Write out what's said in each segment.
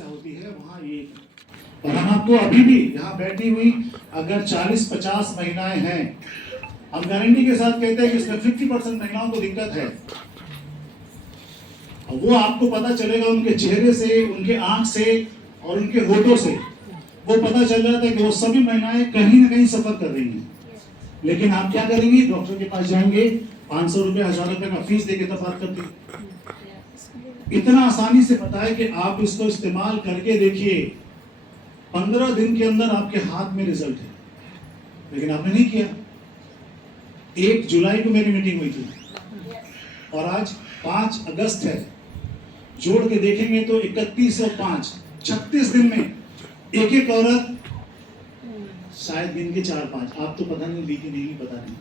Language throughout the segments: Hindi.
समस्या होती है वहाँ ये और हम आपको अभी भी यहाँ बैठी हुई अगर 40-50 महिलाएं हैं, हम गारंटी के साथ कहते हैं कि इसमें 50% महिलाओं को दिक्कत है। वो आपको पता चलेगा उनके चेहरे से, उनके आंख से और उनके होठों से, वो पता चल जाता है कि वो सभी महिलाएं कहीं ना कहीं सफर कर रही हैं। लेकिन आप क्या करेंगे? डॉक्टर के पास जाएंगे, 500 रुपए 1000 रुपए का फीस देके तब बात करते हैं। इतना आसानी से पता है कि आप इसको इस्तेमाल करके देखिए, 15 दिन के अंदर आपके हाथ में रिजल्ट है। लेकिन आपने नहीं किया। 1 जुलाई को मेरी मीटिंग हुई थी और आज 5 अगस्त है। जोड़ के देखेंगे तो 31 और 5 36 दिन में एक एक औरत, शायद गिन के 4-5, आप तो पता नहीं दी कि नहीं, पता नहीं,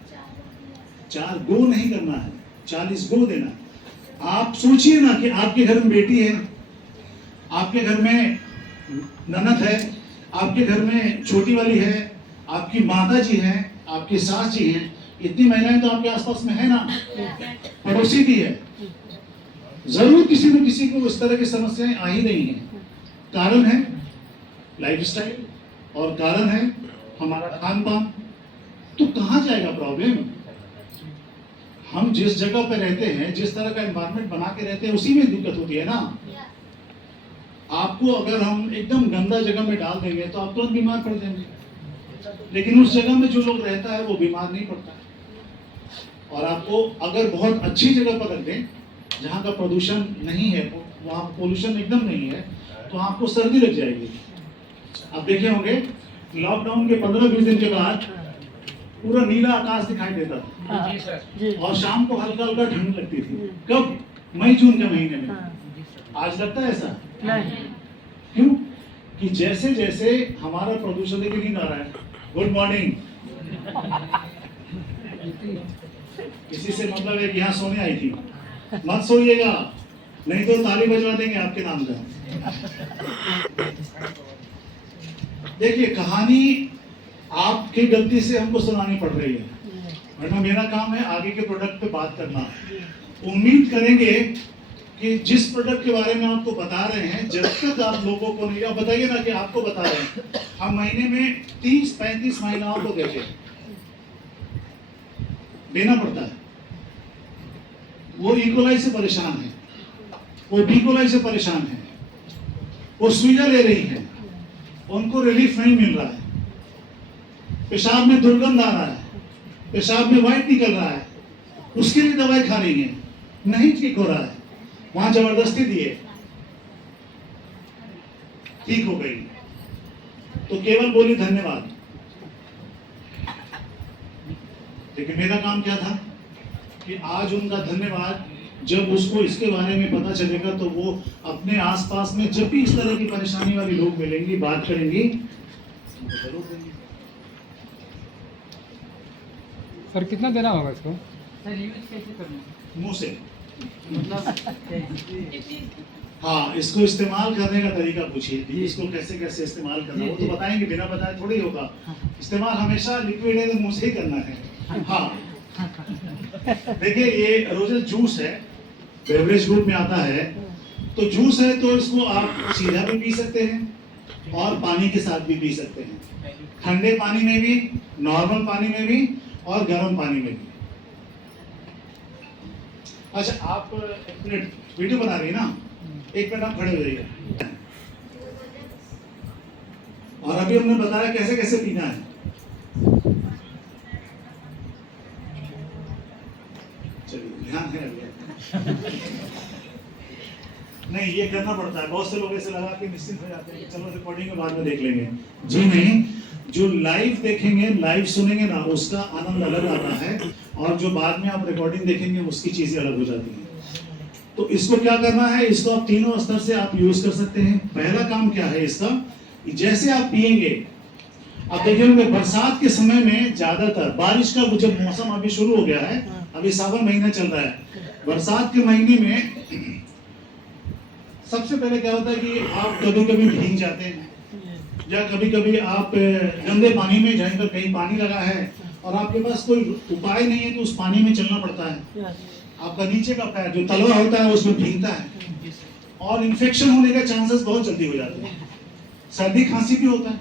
4 गो नहीं करना है, 40 गो देना। आप सोचिए ना कि आपके घर में बेटी है, आपके घर में ननद है, आपके घर में छोटी वाली है, आपकी माता जी है, आपकी सास जी है, इतनी महिलाएं तो आपके आसपास में है ना, पड़ोसी भी है। जरूर किसी न किसी को इस तरह की समस्याएं आ ही रही हैं। कारण है लाइफस्टाइल और कारण है हमारा खान पान। तो कहाँ जाएगा प्रॉब्लम? हम जिस जगह पे रहते हैं, जिस तरह का एनवायरनमेंट बना के रहते हैं, उसी में दिक्कत होती है ना। आपको अगर हम एकदम गंदा जगह में डाल देंगे तो आप तुरंत बीमार पड़ जाएंगे, लेकिन उस जगह में जो लोग रहता है वो बीमार नहीं पड़ता है। और आपको अगर बहुत अच्छी जगह पर रख दें जहाँ का प्रदूषण नहीं है, वहाँ पोल्यूशन एकदम नहीं है, तो आपको सर्दी लग जाएगी। आप देखे होंगे लॉकडाउन के 15-20 दिन के बाद पूरा नीला आकाश दिखाई देता था और शाम को हल्का हल्का ठंड लगती थी। कब? मई जून के महीने में। आज लगता है ऐसा? क्यों? कि जैसे जैसे हमारा प्रदूषण, देखिए नींद आ रहा है, गुड मॉर्निंग, इसी से मतलब है कि यहाँ सोने आई थी। मत सोइएगा, नहीं तो ताली बजवा देंगे आपके नाम का। देखिए कहानी आपकी गलती से हमको सुनानी पड़ रही है, वरना मेरा काम है आगे के प्रोडक्ट पे बात करना। उम्मीद करेंगे कि जिस प्रोडक्ट के बारे में आपको बता रहे हैं, जब तक आप लोगों को नहीं, आप बताइए ना कि आपको बता रहे हैं, हम महीने में 30-35 महिलाओं को देना पड़ता है। वो इकोलाई से परेशान है, वो बीकोलाई से परेशान है, वो सुइया ले रही है, उनको रिलीफ नहीं मिल रहा है, पेशाब में दुर्गंध आ रहा है, पेशाब में व्हाइट निकल रहा है, उसके लिए दवाई खा रही है, नहीं ठीक हो रहा है, वहां जबरदस्ती दिए, ठीक हो गई, तो केवल बोली धन्यवाद। लेकिन मेरा काम क्या था कि आज उनका धन्यवाद, जब उसको इसके बारे में पता चलेगा तो वो अपने आसपास में जब भी इस तरह की परेशानी वाली लोग मिलेंगी, बात करेंगी, जरूर देंगे। सर कितना देना होगा इसको? सर यूज कैसे करना? मुंह से। मतलब हाँ, इसको इस्तेमाल करने का तरीका पूछिए, इसको कैसे कैसे इस्तेमाल करना, वो तो बताएंगे, बिना बताए थोड़ी होगा। इस्तेमाल हमेशा लिक्विड है तो मुंह से ही करना है। हाँ, देखिए ये रोजल जूस है, बेवरेज ग्रुप में आता है, तो जूस है तो इसको आप सीधा भी पी सकते हैं और पानी के साथ भी पी सकते हैं, ठंडे पानी में भी, नॉर्मल पानी में भी और गर्म पानी में भी। अच्छा, आप एक मिनट वीडियो बना रही है ना, एक मिनट आप खड़े हो जाइए। और अभी हमने बताया कैसे कैसे पीना है। चलिए ध्यान है अभी। नहीं, ये करना पड़ता है, बहुत से लोग ऐसे लगा के निश्चिंत हो जाते हैं, चलो रिकॉर्डिंग में बाद में देख लेंगे। जी नहीं, जो लाइव देखेंगे, लाइव सुनेंगे ना, उसका आनंद अलग आता है, और जो बाद में आप रिकॉर्डिंग देखेंगे उसकी चीजें अलग हो जाती हैं। तो इसको क्या करना है, इसको आप तीनों स्तर से आप यूज कर सकते हैं। पहला काम क्या है इसका, जैसे आप पिएंगे, आप देखेंगे बरसात के समय में ज्यादातर, बारिश का जब मौसम अभी शुरू हो गया है, अभी सावन महीना चल रहा है, बरसात के महीने में सबसे पहले क्या होता है कि आप कभी कभी भीग जाते हैं, या कभी कभी आप गंदे पानी में, जहाँ पर कहीं पानी लगा है और आपके पास कोई उपाय नहीं है, तो उस पानी में चलना पड़ता है। आपका नीचे का पैर जो तलवा होता है उसमें भीगता है, और इन्फेक्शन होने के चांसेस बहुत जल्दी हो जाते हैं। सर्दी खांसी भी होता है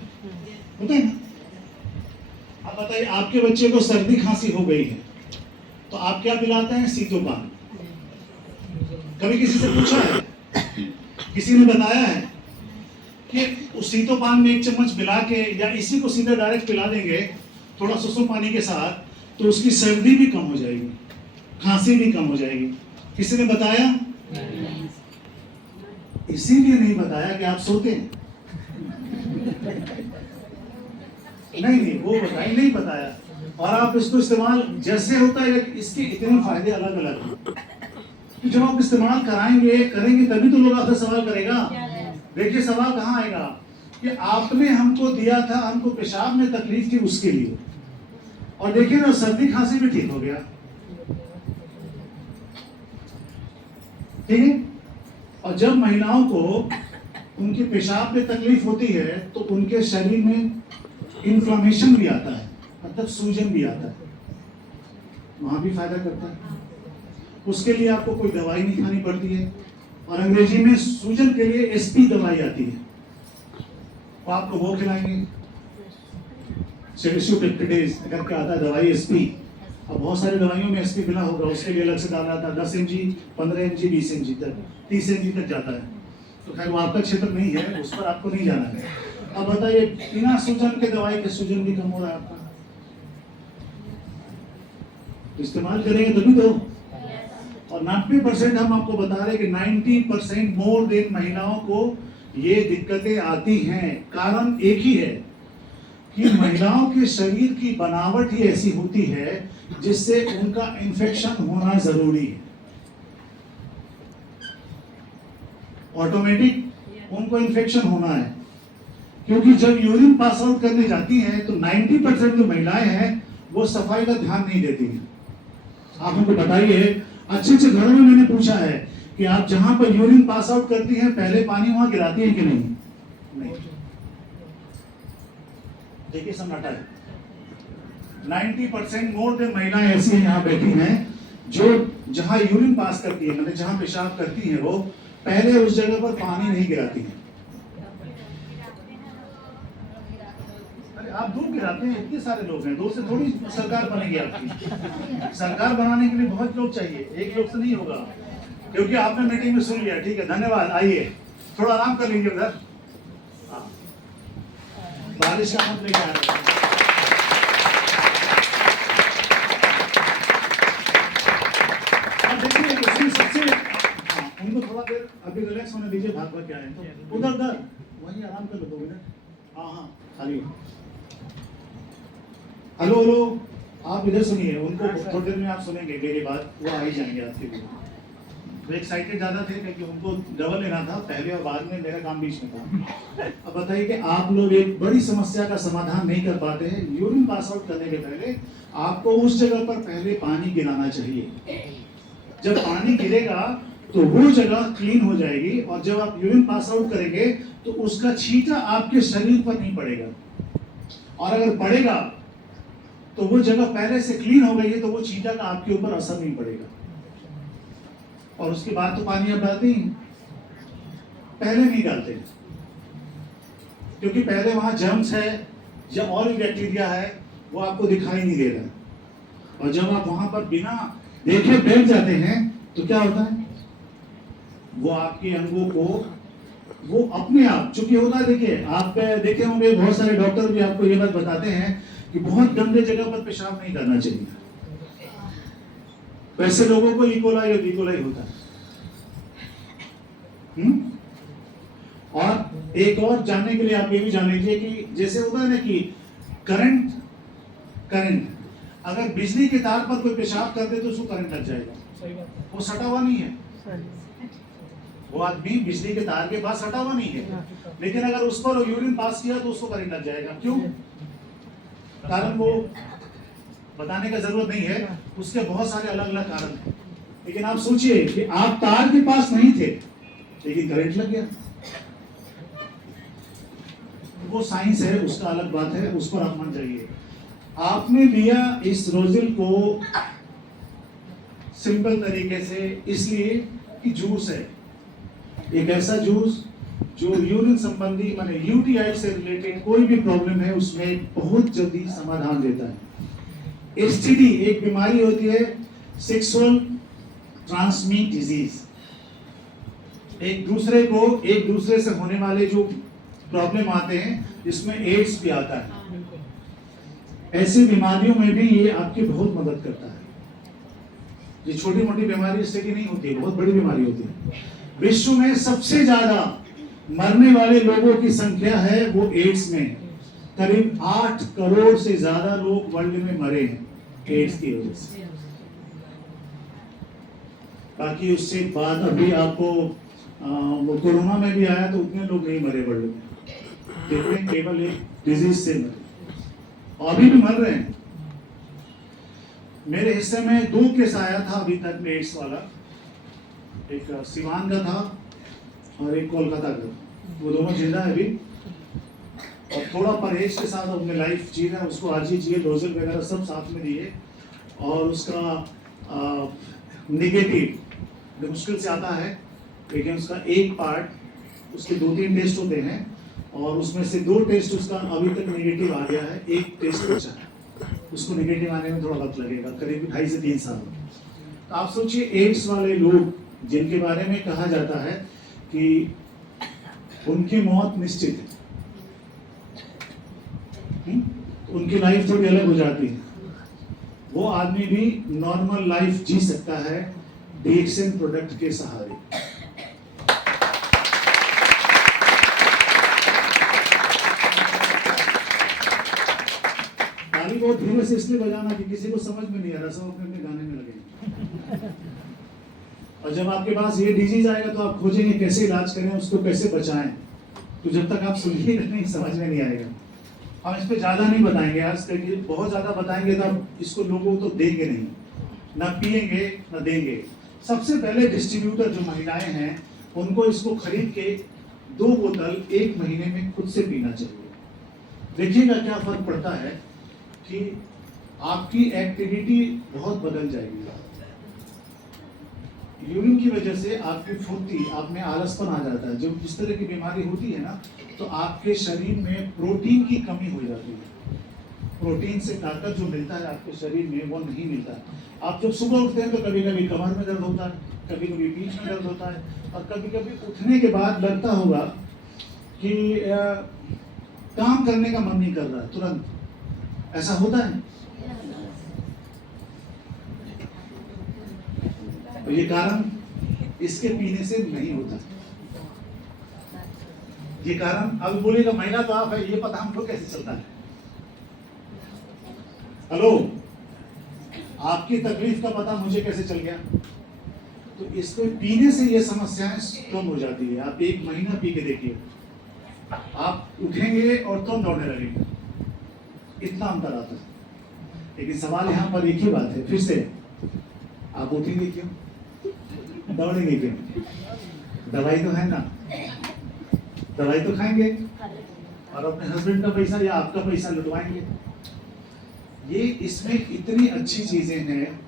ना। आप बताइए, आपके बच्चे को सर्दी खांसी हो गई है तो आप क्या पिलाते हैं? सीतोपान। कभी किसी से पूछा है, किसी ने बताया है कि उस सीतोपान में 1 चम्मच मिला के या इसी को सीधे डायरेक्ट पिला देंगे थोड़ा सुसुम पानी के साथ, तो उसकी सर्दी भी कम हो जाएगी, खांसी भी कम हो जाएगी? किसी ने बताया? इसीलिए नहीं बताया कि आप सोते हैं। नहीं, वो बताया, नहीं बताया। और आप इसको इस्तेमाल जैसे होता है, इसके इतने फायदे अलग अलग हैं कि जब आप इस्तेमाल कराएंगे करेंगे तभी तो लोग आपसे सवाल करेगा। देखिए सवाल कहाँ आएगा कि आपने हमको दिया था, हमको पेशाब में तकलीफ थी उसके लिए, और देखिए ना सर्दी खांसी भी ठीक हो गया। ठीक है। और जब महिलाओं को उनके पेशाब में तकलीफ होती है तो उनके शरीर में इन्फ्लामेशन भी आता है, मतलब सूजन भी आता है, वहां भी फायदा करता है। उसके लिए आपको कोई दवाई नहीं खानी पड़ती है। और अंग्रेजी में सूजन के लिए एसपी दवाई आती है, तो आपको वो खिलाएंगे, सेलिसियोपेप्टिडेज करके आता है दवाई एसपी। अब बहुत सारी दवाइयों में एसपी मिला होगा, उसके लिए अलग से डाला था 10 mg, 15 mg, 20 mg तक, 30 mg तक जाता है। तो खैर वो आपका क्षेत्र नहीं है, उस पर आपको नहीं जाना है। अब बताइए, बिना सूजन के दवाई के सूजन भी कम हो रहा है आपका, इस्तेमाल करेंगे तभी तो। और 90% हम आपको बता रहे हैं कि 90% मोर देन महिलाओं को ये दिक्कतें आती हैं। कारण एक ही है कि महिलाओं के शरीर की बनावट ही ऐसी होती है जिससे उनका इन्फेक्शन होना जरूरी है। ऑटोमेटिक उनको इन्फेक्शन होना है, क्योंकि जब यूरिन पास आउट करने जाती हैं तो 90% जो महिलाएं हैं वो सफाई का ध्यान नहीं देती हैं। आप उनको बताइए, अच्छे अच्छे घरों में मैंने पूछा है कि आप जहां पर यूरिन पास आउट करती हैं पहले पानी वहां गिराती हैं कि नहीं? नहीं। देखिए सन्नाटा है। 90% मोर देन महिलाएं ऐसी यहाँ बैठी हैं जो जहां यूरिन पास करती है, मतलब जहां पेशाब करती हैं, वो पहले उस जगह पर पानी नहीं गिराती हैं। अरे आप दूर गिराते हैं, इतने सारे लोग हैं, दूर से थोड़ी सरकार बनेगी आपकी। सरकार बनाने के लिए बहुत लोग चाहिए, एक लोग से नहीं होगा। क्योंकि आपने मीटिंग में सुन लिया, ठीक है, धन्यवाद। आइए थोड़ा आराम कर लीजिए उधर। बारिश का मत लेके आ रहे हैं। देखिए उसमें सबसे उनको थोड़ा देर अभी रिलैक्स होने दीजिए, भाग भाग क्या है तो उधर उधर वहीं आराम कर लो 2 मिनट। हाँ खाली। हेलो हेलो, आप इधर सुनिए, उनको थोड़ी देर में आप सुनेंगे मेरी बात, वो आ ही जाएंगे आपके लिए। वो एक्साइटेड ज़्यादा थे क्योंकि उनको डबल लेना था, पहले और बाद में मेरा काम बीच में था। अब बताइए कि आप लोग एक बड़ी समस्या का समाधान नहीं कर पाते हैं। यूरिन पास आउट करने के पहले आपको उस जगह पर पहले पानी गिराना चाहिए। जब पानी गिरेगा तो वो जगह क्लीन हो जाएगी, और जब आप यूरिन पास आउट करेंगे तो उसका छींटा आपके शरीर पर नहीं पड़ेगा, और अगर पड़ेगा तो वो जगह पहले से क्लीन हो गई है तो वो छींटा का आपके ऊपर असर नहीं पड़ेगा। और उसके बाद तो पानी आप डालते ही, पहले नहीं डालते, क्योंकि पहले वहां जर्म्स है या और भी बैक्टीरिया है, वो आपको दिखाई नहीं दे रहा। और जब आप वहां पर बिना देखे बैठ जाते हैं तो क्या होता है, वो आपके अंगों को वो अपने आप, चूंकि होता है, देखिए आप देखे होंगे बहुत सारे डॉक्टर भी आपको ये बात बताते हैं कि बहुत गंदे जगह पर पेशाब नहीं करना चाहिए। वैसे लोगों को इकोलाई और इकोलाई होता है। और एक और जानने के लिए आप ये भी जान लीजिए कि जैसे होता है ना कि करंट अगर बिजली के तार पर कोई पेशाब कर दे तो उसको करंट लग जाएगा, वो सटा हुआ नहीं है, वो आदमी बिजली के तार के पास सटा हुआ नहीं है, लेकिन अगर उस पर यूरिन पास किया तो उसको करंट लग जाएगा। क्यों? कारण वो बताने का जरूरत नहीं है, उसके बहुत सारे अलग अलग कारण हैं। लेकिन आप सोचिए कि आप तार के पास नहीं थे लेकिन करंट लग गया, वो साइंस है, उसका अलग बात है, उस पर आप मान जाइए। आपने लिया इस रोजिल को सिंपल तरीके से इसलिए कि जूस है, एक ऐसा जूस जो यूरिन संबंधी माने यूटीआई से रिलेटेड कोई भी प्रॉब्लम है उसमें बहुत जल्दी समाधान देता है। एसटीडी एक बीमारी होती है, सेक्सुअल ट्रांसमिट डिजीज, एक दूसरे से होने वाले जो प्रॉब्लम आते हैं जिसमें एड्स भी आता है, ऐसी बीमारियों में भी ये आपकी बहुत मदद करता है। ये छोटी मोटी बीमारी इससे की नहीं होती है, बहुत बड़ी बीमारी होती है। विश्व में सबसे ज्यादा मरने वाले लोगों की संख्या है वो एड्स में, करीब 8 करोड़ से ज्यादा लोग वर्ल्ड में मरे हैं एड्स की वजह से। बाकी उससे बाद अभी आपको वो कोरोना में भी आया तो उतने लोग नहीं मरे वर्ल्ड में, जितने केवल एक डिजीज से मरे, और अभी भी मर रहे हैं। मेरे हिस्से में 2 केस आया था अभी तक में एड्स वाला, एक सिवान का था और एक कोलकाता का, वो दोनों जिंदा है अभी और थोड़ा परहेज के साथ अपनी लाइफ जी रहा है। उसको आज ही जिए, डोजल वगैरह सब साथ में दिए और उसका निगेटिव मुश्किल से आता है, लेकिन उसका एक पार्ट, उसके 2-3 टेस्ट होते हैं और उसमें से 2 टेस्ट उसका अभी तक नेगेटिव आ गया है, एक टेस्ट बचा है, उसको नेगेटिव आने में थोड़ा वक्त लगेगा, करीब 2.5 से 3 साल। तो आप सोचिए एड्स वाले लोग जिनके बारे में कहा जाता है कि उनकी मौत निश्चित है, उनकी लाइफ थोड़ी अलग हो जाती है, वो आदमी भी नॉर्मल लाइफ जी सकता है डीएक्सएन प्रोडक्ट के सहारे। ताली बहुत धीरे से इसलिए बजाना कि किसी को समझ में नहीं आ रहा, सब अपने अपने गाने में लगे। और जब आपके पास ये डिजीज आएगा तो आप खोजेंगे कैसे इलाज करें, उसको कैसे बचाएं। तो जब तक आप सुनिएगा नहीं, समझ में नहीं आएगा। हम इस पे ज्यादा नहीं बताएंगे आज, क्योंकि बहुत ज्यादा बताएंगे तो आप इसको लोगों को देंगे नहीं, ना पिएंगे ना देंगे। सबसे पहले डिस्ट्रीब्यूटर जो महिलाएं हैं उनको इसको खरीद के 2 बोतल 1 महीने में खुद से पीना चाहिए। देखिएगा क्या फर्क पड़ता है कि आपकी एक्टिविटी बहुत बदल जाएगी। यूरिन की वजह से आपकी फुर्ती, आप में आलसपन आ जाता है। जब इस तरह की बीमारी होती है ना तो आपके शरीर में प्रोटीन की कमी हो जाती है। प्रोटीन से ताकत जो मिलता है आपके शरीर में वो नहीं मिलता है। आप जब सुबह उठते हैं तो कभी कभी कमर में दर्द होता है, कभी कभी पीठ में दर्द होता है और कभी कभी उठने के बाद लगता होगा कि काम करने का मन नहीं कर रहा है, तुरंत ऐसा होता है। तो ये कारण इसके पीने से नहीं होता। ये कारण अब बोलेगा महिला तो आप है, ये पता हमको कैसे चलता है। हेलो, आपकी तकलीफ का पता मुझे कैसे चल गया? तो इसको पीने से ये समस्याएं कम हो जाती है। आप 1 महीना पी के देखिए, आप उठेंगे और तुम दौड़ने लगेंगे, इतना अंतर आता है। लेकिन सवाल यहाँ पर एक ही बात है, फिर से आप उठेंगे क्यों, दौड़ेंगे क्यों? दवाई तो है ना, दवाई तो खाएंगे और अपने हस्बैंड का पैसा या आपका पैसा लुटवाएंगे। ये इसमें इतनी अच्छी चीजें हैं,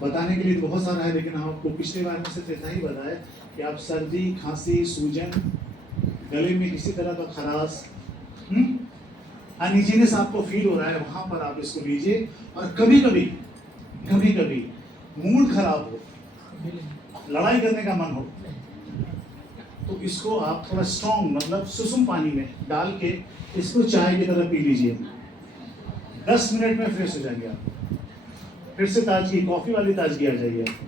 बताने के लिए बहुत सारा है, लेकिन हम आपको पिछले बार में सिर्फ इतना ही बताया कि आप सर्दी, खांसी, सूजन, गले में किसी तरह का खराश, अनइजीनेस आपको फील हो रहा है, वहां पर आप इसको लीजिए। और कभी कभी मूड खराब हो, लड़ाई करने का मन हो, तो इसको आप थोड़ा स्ट्रॉन्ग मतलब सुसुम पानी में डाल के इसको चाय की तरह पी लीजिए। 10 मिनट में फ्रेश हो जाएंगे आप, फिर से ताजगी, कॉफी वाली ताजगी आ जाएगी आपको।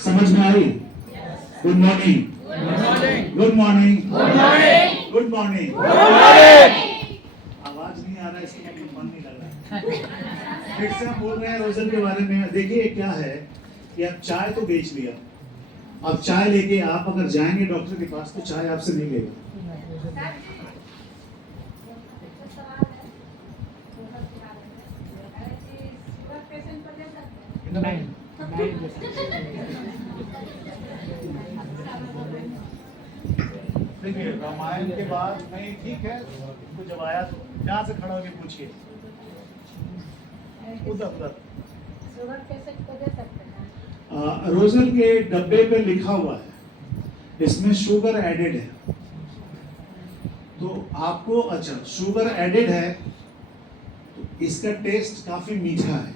समझ में आई? Good morning, good morning, good morning. आवाज नहीं आ रहा है, इसका मतलब मन नहीं लग रहा है। फिर से हम बोल रहे हैं रोजन के बारे में। देखिए क्या है कि आप चाय तो बेच लिया, अब चाय लेके आप अगर जाएंगे डॉक्टर के पास तो चाय आपसे नहीं लेगा। देखिए रामायण के बाद नहीं ठीक है, इसको जब आया तो यहाँ से खड़ा होकर पूछिए, उधर उधर। शुगर पेशेंट को दे सकते हैं। रोजल के डब्बे पे लिखा हुआ है इसमें शुगर एडेड है, तो आपको अच्छा शुगर एडेड है तो इसका टेस्ट काफी मीठा है,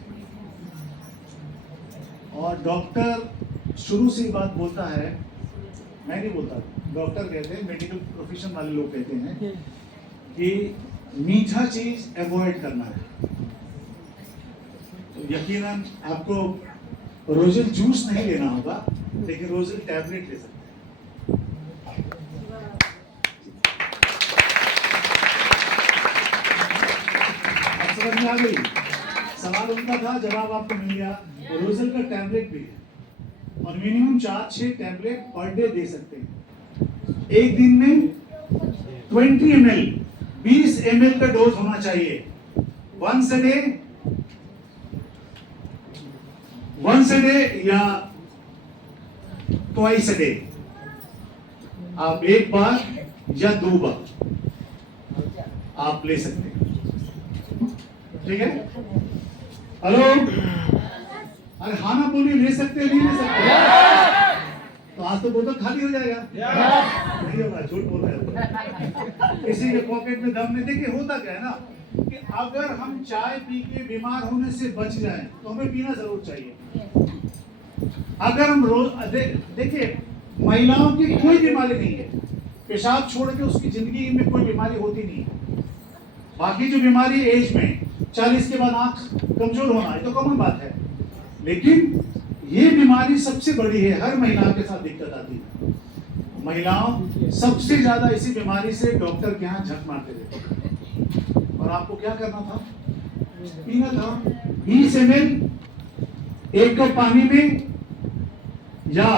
और डॉक्टर शुरू से ही बात बोलता है, मैं नहीं बोलता, डॉक्टर कहते हैं, मेडिकल प्रोफेशन वाले लोग कहते हैं कि मीठा चीज अवॉइड करना है। तो यकीनन आपको रोजल जूस नहीं लेना होगा, लेकिन रोजल टैबलेट ले सकते हैं। अब समझ में आ गई? सवाल उनका था, जवाब आपको मिल गया। रोजल का टैबलेट भी है और minimum 4-6 tablet per day they सकते हैं। एक दिन में 20 ml 20 ml का डोज होना चाहिए। वंस अ डे या ट्वाइस अ डे, आप एक बार या 2 बार आप ले सकते हैं। ठीक है? हेलो, अरे हाँ ना बोलिए, ले सकते हैं नहीं ले सकते? तो आज तो बोतल खाली हो जाएगा। नहीं होगा, झूठ बोल रहे हो। किसी के पॉकेट में दम नहीं। देखिए होता क्या है ना कि अगर हम चाय पी के बीमार होने से बच जाएं तो हमें पीना जरूर चाहिए। अगर हम रोज देखिए महिलाओं की कोई बीमारी नहीं है, पेशाब छोड़ के उसकी जिंदगी में कोई बीमारी होती नहीं है। बाकी जो बीमारी एज में 40 के बाद आंख कमजोर होना है तो कॉमन बात है, लेकिन ये बीमारी सबसे बड़ी है, हर महिला के साथ दिक्कत आती है। महिलाओं सबसे ज्यादा इसी बीमारी से डॉक्टर के यहाँ झक मारते थे, और आपको क्या करना था? पीना था 20 ml 1 कप पानी में या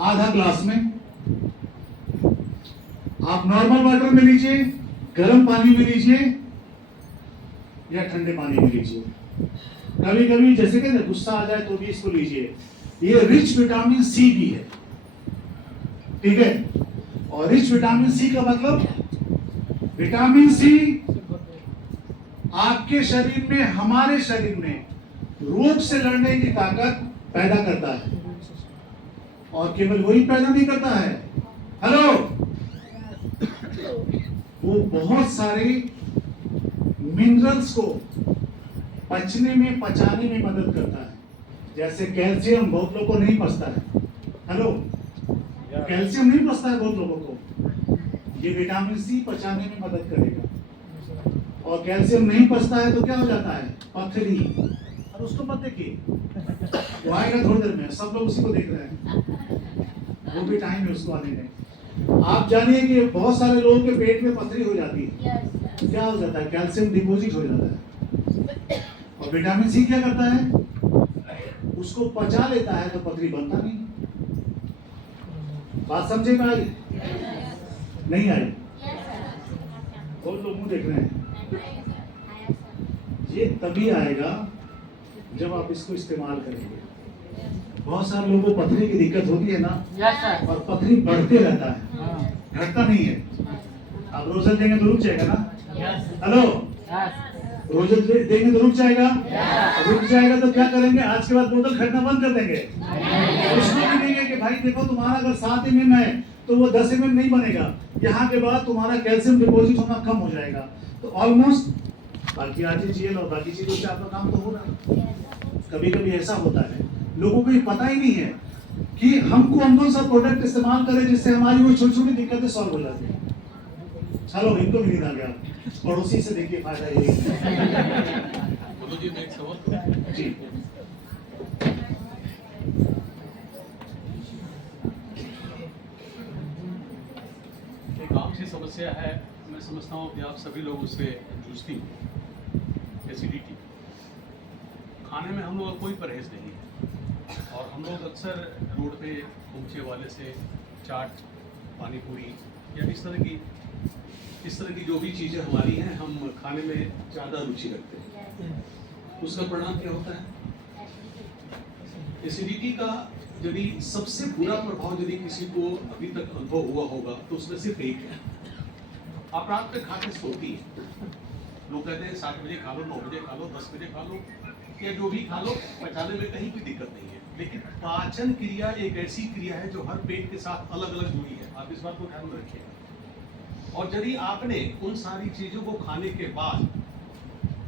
आधा ग्लास में। आप नॉर्मल वाटर में लीजिए, गर्म पानी में लीजिए या ठंडे पानी में लीजिए। कभी कभी जैसे कहते हैं गुस्सा आ जाए तो भी इसको लीजिए। ये रिच विटामिन सी भी है, ठीक है? और रिच विटामिन सी का मतलब, विटामिन सी आपके शरीर में, हमारे शरीर में रोग से लड़ने की ताकत पैदा करता है, और केवल वही पैदा नहीं करता है, हेलो, वो बहुत सारे मिनरल्स को पचने में, पचाने में मदद करता है। जैसे कैल्शियम बहुत लोगों को नहीं पचता है, हेलो, कैल्शियम नहीं पचता है बहुत लोगों को, ये विटामिन सी पचाने में मदद करेगा। और कैल्शियम नहीं पचता है तो क्या हो जाता है? पथरी। और उसको मत देखिए, वो आएगा थोड़ी देर में, सब लोग उसी को देख रहे हैं, वो भी टाइम है उसको आने में। आप जानिए कि बहुत सारे लोगों के पेट में पथरी हो जाती है, क्या हो जाता है? कैल्शियम डिपॉजिट हो जाता है। और विटामिन सी क्या करता है? उसको पचा लेता है तो पथरी बनता नहीं। बात समझे में आई? नहीं आई? बहुत लोग मुंह देख रहे हैं। ये तभी आएगा जब आप इसको इस्तेमाल करेंगे। बहुत सारे लोगों को पथरी की दिक्कत होती है ना, और पथरी बढ़ते रहता है, घटता नहीं है। आप रोजल देंगे तो रुक जाएगा ना, हेलो, रोजल देंगे तो रुक जाएगा, रुक जाएगा तो क्या करेंगे? आज के बाद बोतल खरीदना बंद कर देंगे। उसको भी देंगे कि भाई देखो, तुम्हारा अगर 7 mm है तो वो 10 mm नहीं बनेगा, यहाँ के बाद तुम्हारा कैल्शियम डिपॉजिट होना कम हो जाएगा। तो ऑलमोस्ट बाकी आरटीजीएल और बाकी चीजों से आपका काम तो होगा। कभी कभी ऐसा होता है, लोगों को ये पता ही नहीं है कि हम कौन सा प्रोडक्ट इस्तेमाल करें जिससे हमारी वो छोटी छोटी दिक्कतें सॉल्व हो जाती है। चलो, इनको भी नहीं आ गया, पड़ोसी से देखिए फायदा ये जी। एक आम सी समस्या है, मैं समझता हूँ कि आप सभी लोग उससे जूझती हैं, एसिडिटी। खाने में हम लोग का कोई परहेज नहीं है, और हम लोग अक्सर रोड पे पहुँचे वाले से चाट, पानी पूरी या इस तरह की जो भी चीज़ें हमारी हैं, हम खाने में ज़्यादा रुचि रखते हैं। उसका परिणाम क्या होता है? एसिडिटी का यदि सबसे बुरा प्रभाव यदि किसी को अभी तक अनुभव हुआ होगा तो उसमें सिर्फ एक है, आप रात में खा के सोती है। लोग कहते हैं 7 बजे खा लो, 9 बजे खा लो, 10 बजे खा लो, या जो भी खा लो, पचाने में कहीं कोई दिक्कत नहीं है। लेकिन पाचन क्रिया एक ऐसी क्रिया है जो हर पेट के साथ अलग अलग जुड़ी है, आप इस बात को ध्यान में रखिएगा। और यदि आपने उन सारी चीजों को खाने के बाद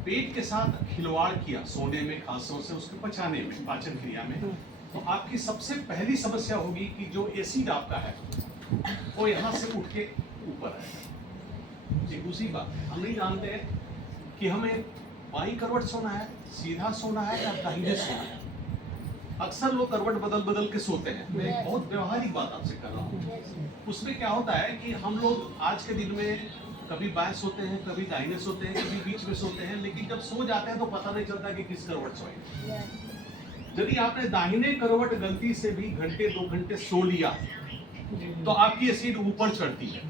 पेट के साथ खिलवाड़ किया, सोने में, खासतौर से उसके पचाने में, पाचन क्रिया में, तो आपकी सबसे पहली समस्या होगी कि जो एसिड आपका है वो यहाँ से उठ के ऊपर आएगा। एक दूसरी बात, हम नहीं जानते हैं कि हमें बाईं करवट सोना है, सीधा सोना है या दाहिने सोना है। अक्सर लोग करवट बदल बदल के सोते हैं। मैं एक बहुत व्यवहारिक बात आपसे कर रहा हूँ। उसमें क्या होता है कि हम लोग आज के दिन में कभी बाएं सोते हैं, कभी दाहिने सोते हैं, कभी बीच में सोते हैं, लेकिन जब सो जाते हैं तो पता नहीं चलता कि किस करवट सोए। यदि आपने दाहिने करवट गलती से भी घंटे 2 घंटे सो लिया तो आपकी एसिड ऊपर चढ़ती है,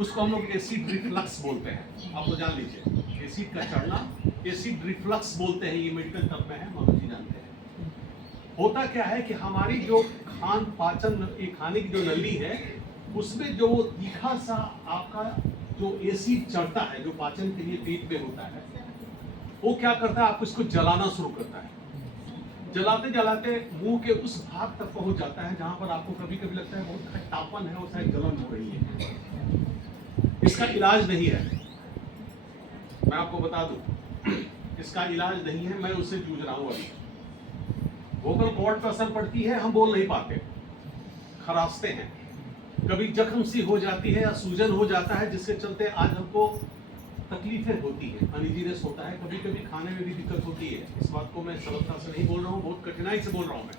उसको हम लोग एसिड रिफ्लक्स बोलते हैं। आप तो जान लीजिए, एसिड का चढ़ना एसिड रिफ्लक्स बोलते हैं, ये मेडिकल टर्म में है, मनोज जी जानते हैं। होता क्या है कि हमारी जो खान पाचन, खाने की जो नली है, उसमें जो तीखा सा आपका जो एसिड चढ़ता है, जो पाचन के लिए पेट में होता है, वो क्या करता है, आपको इसको जलाना शुरू करता है। जलाते जलाते मुंह के उस भाग तक पहुंच जाता है जहां पर आपको कभी कभी लगता है बहुत खट्टापन है और शायद जलन हो रही है। इसका इलाज नहीं है, मैं आपको बता दूं, इसका इलाज नहीं है। मैं उससे जूझ रहा हूं अभी। वोकल कॉर्ड पर असर पड़ती है, हम बोल नहीं पाते, खराशते हैं, कभी जख्म सी हो जाती है या सूजन हो जाता है, जिसके चलते आज हमको तकलीफें होती हैं, अनइजीनेस होता है, कभी कभी खाने में भी दिक्कत होती है। इस बात को मैं सरलता से नहीं बोल रहा हूँ, बहुत कठिनाई से बोल रहा हूँ मैं।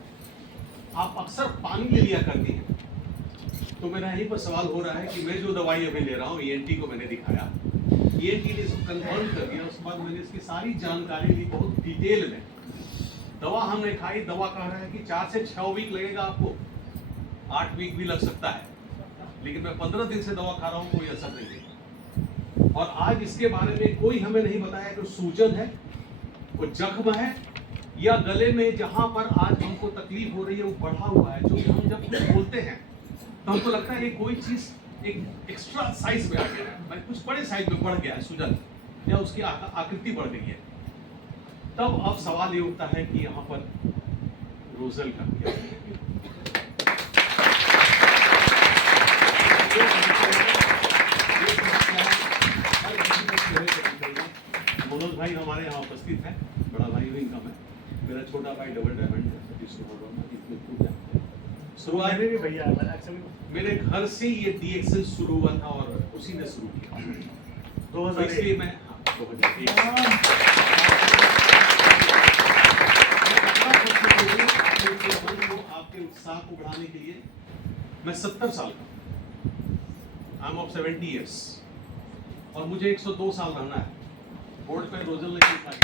आप अक्सर पानी ले लिया करती हैं, तो मेरा यहीं पर सवाल हो रहा है कि मैं जो दवाई अभी ले रहा हूँ, ENT को मैंने दिखाया, ENT ने इसको कंफर्म कर दिया। उसके बाद मैंने इसकी सारी जानकारी ली बहुत डिटेल में। दवा हमने खाई, दवा कह रहा है कि 4 से 6 वीक लगेगा आपको, 8 वीक भी लग सकता है, लेकिन मैं 15 दिन से दवा खा रहा हूँ, कोई असर नहीं है। और आज इसके बारे में कोई हमें नहीं बताया कि सूजन है, वो जख्म है, या गले में जहां पर आज हमको तकलीफ हो रही है वो बढ़ा हुआ है। जो हम जब कुछ बोलते हैं तो हमको लगता है कि कोई चीज एक एक्स्ट्रा साइज में आ गया है, कुछ बड़े साइज में बढ़ गया है सूजन, या उसकी आकृति बढ़ गई है। तब अब सवाल ये उठता है कि यहाँ पर रोजल का क्या है? मनोज भाई हमारे यहाँ उपस्थित है, बड़ा भाई भी इनका, मैं मेरा छोटा भाई डबल डायमंड है, शुरुआत में भी भैया मेरे घर से ये DXL शुरू हुआ था और उसी ने शुरू किया 2001। इसलिए मैं आपके उत्साह को बढ़ाने के लिए, मैं 70 साल का, आई एम ऑफ 70 इयर्स, और मुझे 102 साल रहना है। बोर्ड पे रोजल ने लिखा है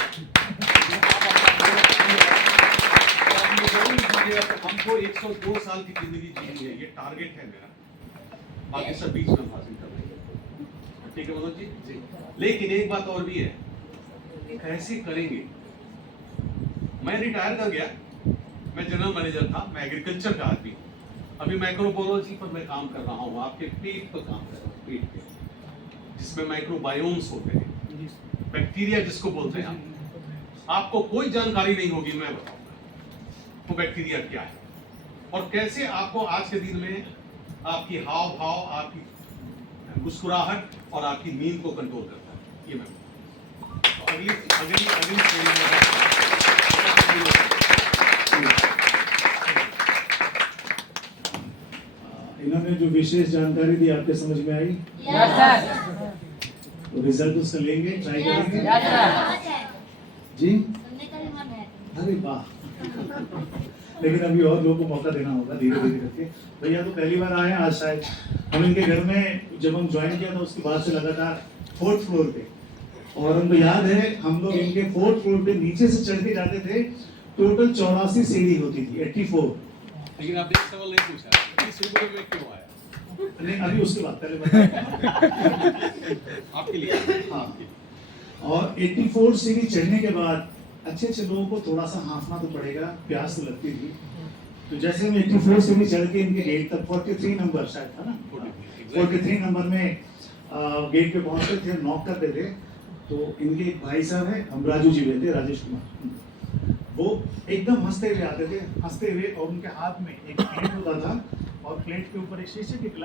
हमको 102 साल की जिंदगी जीनी है, ये टारगेट है मेरा, बाकी सब बीच में हासिल कर लेंगे। ठीक है मनोज जी? जी। लेकिन एक बात और भी है, कैसे करेंगे? मैं रिटायर कर गया, मैं जनरल मैनेजर था, मैं एग्रीकल्चर का आदमी, अभी माइक्रोबायोलॉजी पर मैं काम कर रहा हूँ, आपके पेट पर काम कर रहा हूँ, पेट पे, जिसमें माइक्रोबायोम्स होते हैं, बैक्टीरिया जिसको बोलते हैं। आपको कोई जानकारी नहीं होगी, मैं बताऊंगा वो बैक्टीरिया क्या है और कैसे आपको आज के दिन में आपकी हाव भाव, आपकी मुस्कुराहट और आपकी नींद को कंट्रोल करता है। ये मैं तो अगली इन्होंने जो विशेष जानकारी दी आपके समझ में आई? तो रिजल्ट उसका लेंगे, ट्राई करेंगे जी? अरे वाह। लेकिन अभी और लोगों को मौका देना होगा धीरे धीरे करके। भैया तो पहली बार आए हैं आज, शायद हम इनके घर में जब हम ज्वाइन किया था उसके बाद से लगातार 4th फ्लोर पे, और हमको याद है हम लोग इनके 4th फ्लोर पे नीचे से चढ़ के जाते थे। टोटल 84 सीढ़ी होती थी, 84। लेकिन आपने एक सवाल नहीं पूछा, इस सीढ़ी में क्यों आया? नहीं, अभी उसके बाद पहले बताओ आपके लिए। हाँ, और 84 सीढ़ी चढ़ने के बाद अच्छे लोगों को थोड़ा सा हाँफना तो पड़ेगा, प्यास तो लगती थी। तो जैसे हम 84 से भी चढ़ के इनके गेट तक 43 नंबर शायद था ना, 43 नंबर में गेट पे पहुंचते थे, नॉक करते थे, तो इनके एक भाई साहब है, हम राजू जी रहते, राजेश कुमार, वो एकदम हंसते हुए आते थे, हंसते हुए, और उनके हाथ में एक प्लेट होता था और प्लेट के ऊपर एक शीशे के गिलास